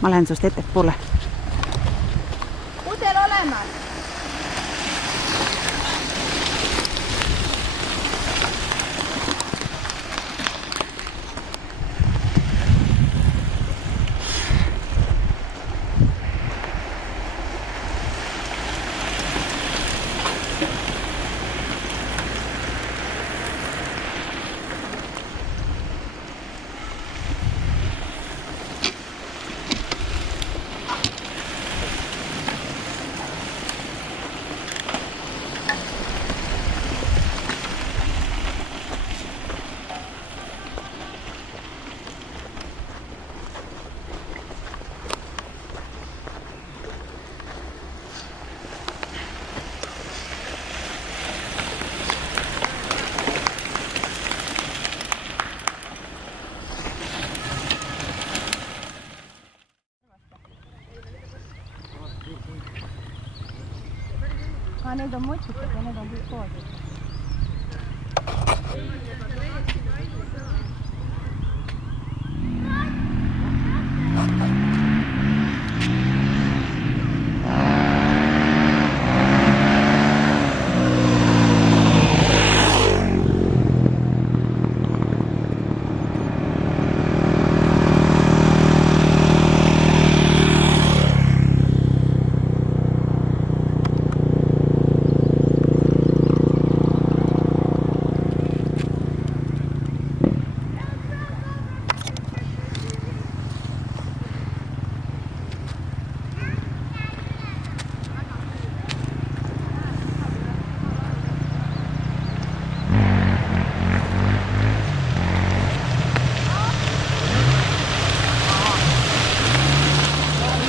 ma lähen sust ettepoole. Pudel olemas. Need on motsikud ja need on kõik koos.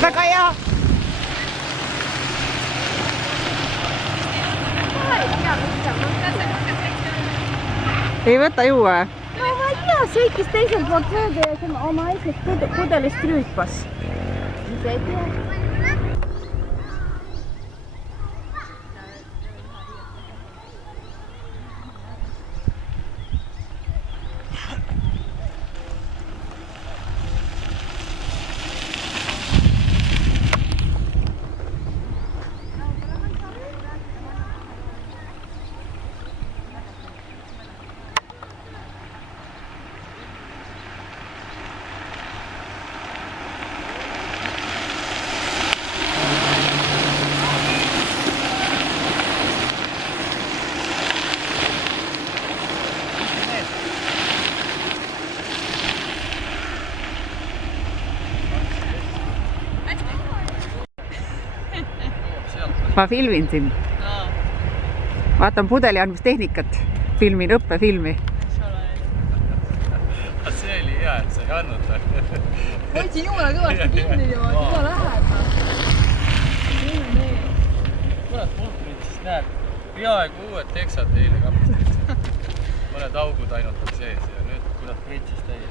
Väga hea! Ei võta juua? No ma ei tea, sõitis teisel poolt mööda ja oma esimest pudelist rüüpas. Ise ei tea. Ma filmin sind. Vaatan pudeli andmistehnikat. Filmin õppefilmi. See oli hea, et sa ei andnud. Hoidsin jumala kõvasti kinni juba, juba läheb. Kurat, mul siis näeb peaaegu uued teksad eile kapist võtsin. Mõned augud ainult on sees ja nüüd kurat pritsis täie.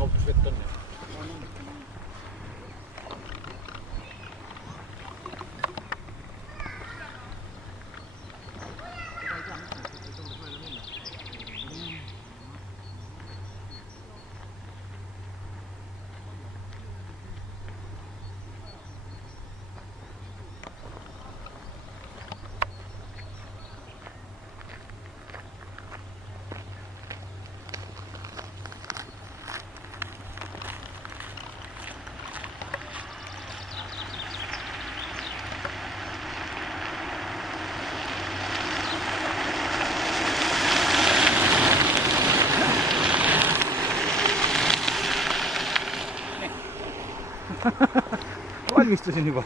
kauplusvett on. Valmistusin juba.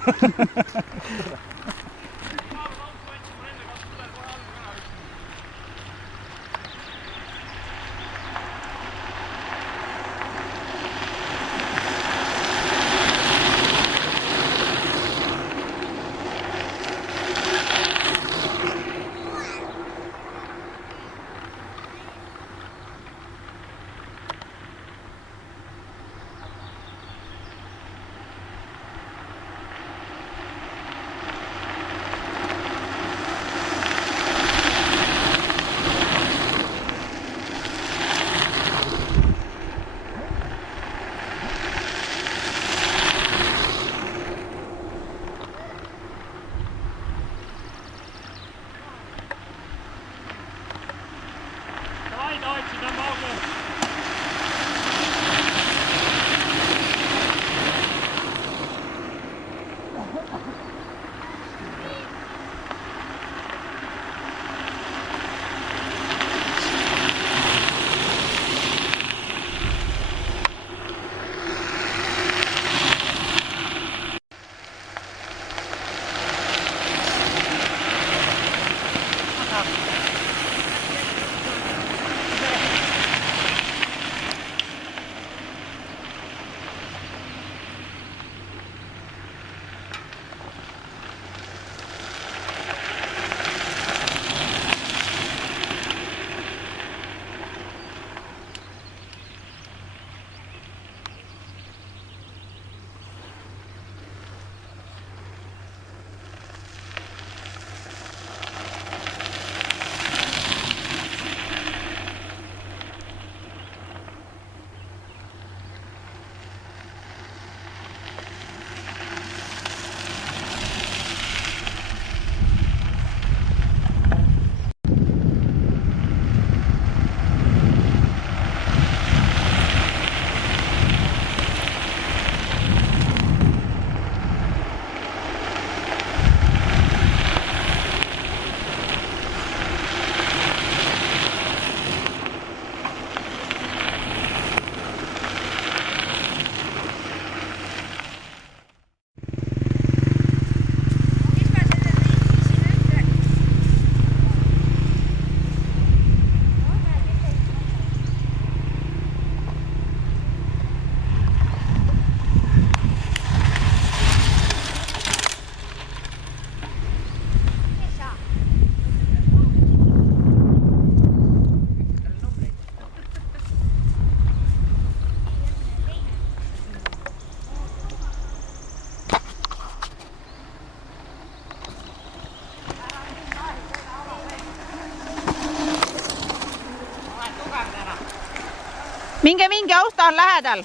minge, auto on lähedal.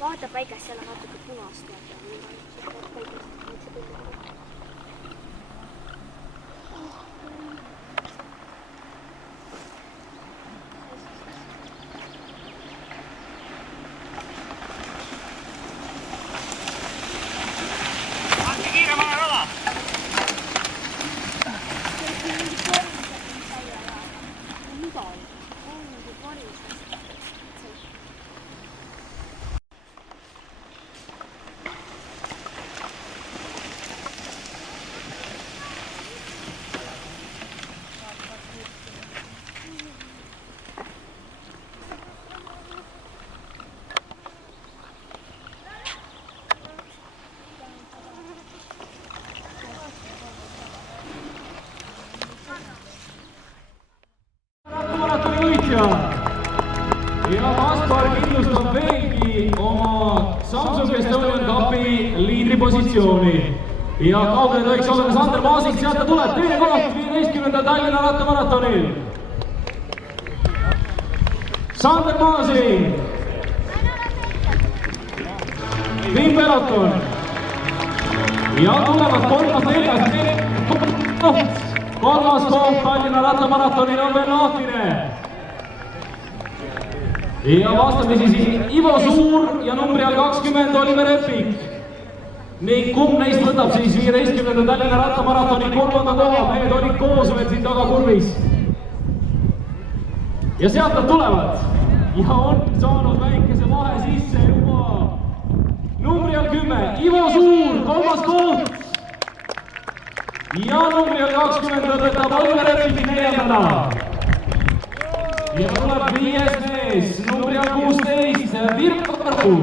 Vaata päikest, seal on natuke punast. Ja Kaspar kindlustab veelgi oma Samsung Estonian Cupi liidripositsiooni. Ja kaugele tohiks olla ka Sander Maasik, sealt ta tuleb, teine koht 15. Tallinna rattamaratonil. Sander Maasik. Viim peloton. Ja tulevad kolmas koht Tallinna rattamaratonil on veel lahtine. Ja vastamisi siin Ivo Suur ja numbri all 20 Oliver Eppik. Ning kumb neist võtab siis 15. Tallinna rattamaratoni kolmanda koha, mehed olid koos veel siin tagakurvis. Ja sealt nad tulevad ja on saanud väikese vahe sisse juba numbri all 10 Ivo Suur, kolmas koht. Ja numbri all 20 võtab Oliver Eppik neljandana. Ja tuleb viies mees, numbri all 16, Virko Karu.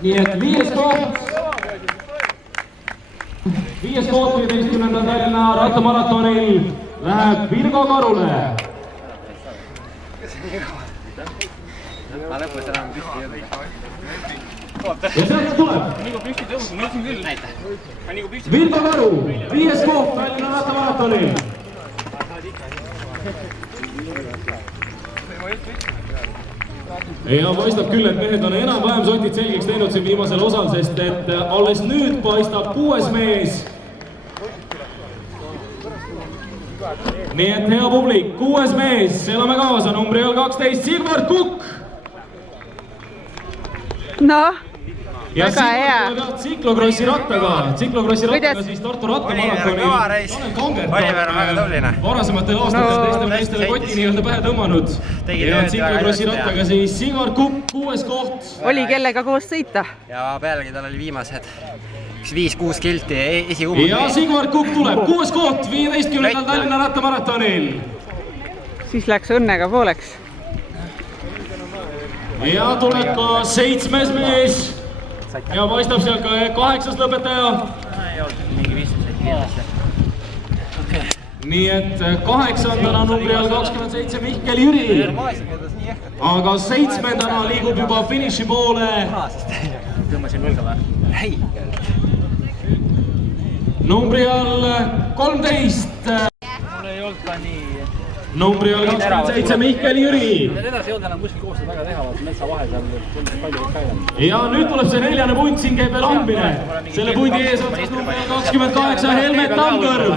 Nii et viies koht 15. Tallinna rattamaratonil läheb Virgo Karule. Ma lõpus enam püsti ei olnud. Ja sealt tuleb Nagu püsti tõus, ma mõtlesin küll. Näita. Virgo Karu, viies koht Tallinna rattamaratonil. Ja paistab küll, et mehed on enam-vähem sotid selgeks teinud siin viimasel osal, sest et alles nüüd paistab 6. mees. Nii et hea publik, 6. mees, elame kaasa, numbri all 12, Sigmar Kukk. Noh, väga hea. Tsiklokrossi rattaga siis Tartu rattamaratoni. Oliver on väga tubline. Varasematel aastatel teistele koti nii-öelda pähe tõmmanud. Ja tsiklokrossi rattaga siis Sigmar Kukk, 6. koht. Oli kellega koos sõita? Ja pealegi tal oli viimased 5-6 kilti esikummad. Ja Sigmar Kukk tuleb, 6. koht 15. Tallinna rattamaratonil. Siis läks õnnega pooleks. Ja tuleb ka 7. mees. Ja paistab seal ka 8. lõpetaja. Nii et 8. numbri all 27 Mihkel Jüri. Aga 7. liigub juba finiši poole. Tõmbasin võlga või? Numbri all 13. Mul ei olnud ka nii. Numbri all 27 Mihkel Jüri. Edasi ei olnud enam kuskil koostöö väga teha, metsa vahe seal palju käidanud. Ja nüüd tuleb see 4. punt, siin käib veel ambine. Selle pundi ees on siis numbri 28 Helmet Tamkõrv.